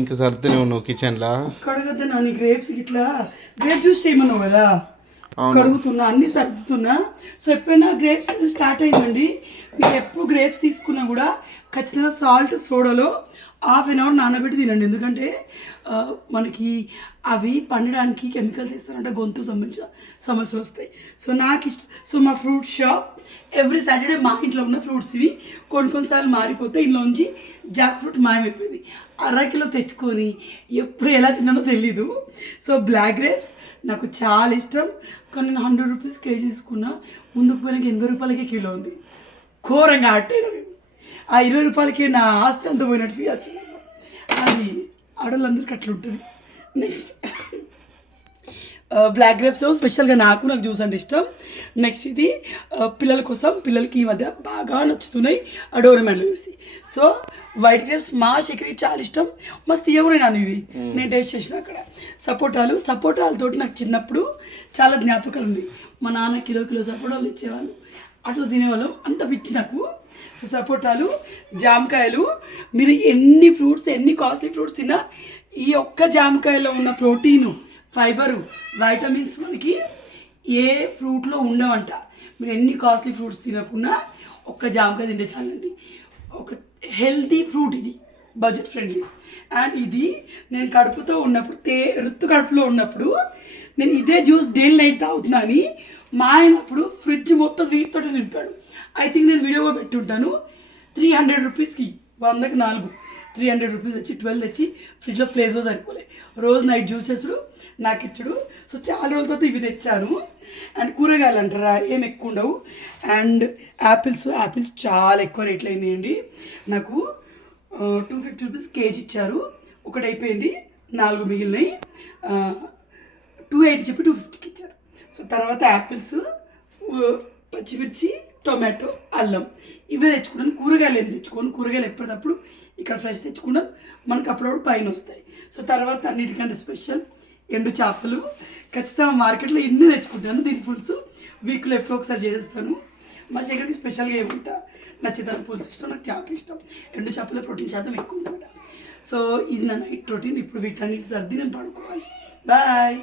ఇంకా సర్దునే ఉన్నావు కిచెన్లో. కడగద్దా నాని, గ్రేప్స్ ఇట్లా గ్రేప్ జ్యూస్ చేయమన్నావు కదా, కడుగుతున్నా అన్ని సర్దుతున్నా. సో ఎప్పుడైనా గ్రేప్స్ స్టార్ట్ అయిందండి, మీకు ఎప్పుడు గ్రేప్స్ తీసుకున్నా కూడా ఖచ్చితంగా సాల్ట్ సోడాలో ½ అన్ అవర్ నానబెట్టి తినండి. ఎందుకంటే మనకి అవి పండడానికి కెమికల్స్ ఇస్తారంటే గొంతు సంబంధించిన సమస్యలు వస్తాయి. సో నాకు ఇష్టం. సో మా ఫ్రూట్ షాప్ ఎవ్రీ సాటర్డే మా ఇంట్లో ఉన్న ఫ్రూట్స్ ఇవి కొన్నిసార్లు మారిపోతే ఇంట్లోంచి జాక్ ఫ్రూట్ మాయమైపోయింది. అరకిలో తెచ్చుకొని ఎప్పుడు ఎలా తిన్నానో తెలీదు. సో బ్లాక్ గ్రేప్స్ నాకు చాలా ఇష్టం. కానీ నేను 100 రూపీస్ కేజీ తీసుకున్నా, ముందుకు పోయినాక 80 రూపాయలకే కిలో ఉంది. ఘోరంగా అట్టయినా ఆ 20 రూపాయలకి నా ఆస్తి అంత పోయినట్టు ఫీ వచ్చింది. అది ఆడవాళ్ళందరికీ అట్లా ఉంటుంది. నెక్స్ట్ బ్లాక్ గ్రేప్స్ స్పెషల్గా నాకు జ్యూస్ అంటే ఇష్టం. నెక్స్ట్ ఇది పిల్లల కోసం, పిల్లలకి ఈ మధ్య బాగా నచ్చుతున్నాయి డోరేమాన్లు చూసి. సో వైట్ గ్రేప్స్ మా శేఖరికి చాలా ఇష్టం. మస్తు తీయగా ఇవి నేను టేస్ట్ చేసిన అక్కడ. సపోటాలతోటి నాకు చిన్నప్పుడు చాలా జ్ఞాపకాలు ఉన్నాయి. మా నాన్న కిలో సపోటాలు తెచ్చేవాళ్ళు, అట్లా తినేవాళ్ళం. అంత పిచ్చి నాకు. సో సపోటాలు, జామకాయలు, మీరు ఎన్ని ఫ్రూట్స్, ఎన్ని కాస్ట్లీ ఫ్రూట్స్ తిన్నా ఈ ఒక్క జామకాయలో ఉన్న ప్రోటీను, ఫైబరు, వైటమిన్స్ మనకి ఏ ఫ్రూట్లో ఉండవంట. మీరు ఎన్ని కాస్ట్లీ ఫ్రూట్స్ తినకుండా ఒక్క జామకాయ తింటే చాలండి. ఒక హెల్తీ ఫ్రూట్ ఇది, బడ్జెట్ ఫ్రెండ్లీ. అండ్ ఇది నేను కడుపుతో ఉన్నప్పుడు, కడుపులో ఉన్నప్పుడు నేను ఇదే జ్యూస్ డైలీ నైట్ తాగుతున్నా అని మా ఆయనప్పుడు ఫ్రిడ్జ్ మొత్తం వీటితో నింపాడు. ఐ థింక్ నేను వీడియోగా పెట్టుంటాను. 300 రూపీస్కి 100కి 4, 300 రూపీస్ తెచ్చి 12 తెచ్చి ఫ్రిడ్జ్లో ప్లేస్లో సరిపోలే. రోజు నైట్ జ్యూసెస్లు నాకు ఇచ్చాడు. సో చాలా రోజుల తర్వాత ఇవి తెచ్చాను. అండ్ కూరగాయలు అంటారా ఏం ఎక్కువ ఉండవు. అండ్ యాపిల్స్ చాలా ఎక్కువ రేట్లు అయినాయండి. నాకు 250 రూపీస్ కేజీ ఇచ్చారు. ఒకటి అయిపోయింది, 4 మిగిలినాయి. 280 చెప్పి 250కి ఇచ్చారు. సో తర్వాత యాపిల్స్, పచ్చిమిర్చి, టొమాటో, అల్లం ఇవే తెచ్చుకున్నాను. కూరగాయలు ఏం తెచ్చుకోను. కూరగాయలు ఎప్పటికప్పుడు ఇక్కడ ఫ్రెష్ తెచ్చుకున్నాను, మనకు అప్పుడప్పుడు పైన వస్తాయి. సో తర్వాత అన్నిటికంటే స్పెషల్ ఎండు చేపలు. ఖచ్చితంగా మార్కెట్లో ఇన్ని తెచ్చుకుంటాను. దీని పులుసు వీక్లో ఎప్పుడో ఒకసారి చేసేస్తాను. మా శేఖర్కి స్పెషల్గా ఏమంటా నచ్చిదాని పులుసు ఇష్టం, నాకు చేపలు ఇష్టం. ఎండు చేపలో ప్రోటీన్ శాతం ఎక్కువ ఉందన్నమాట. సో ఇది నా నైట్ రొటీన్. ఇప్పుడు వీటన్నిటి సర్ది నేను పడుకోవాలి. బాయ్.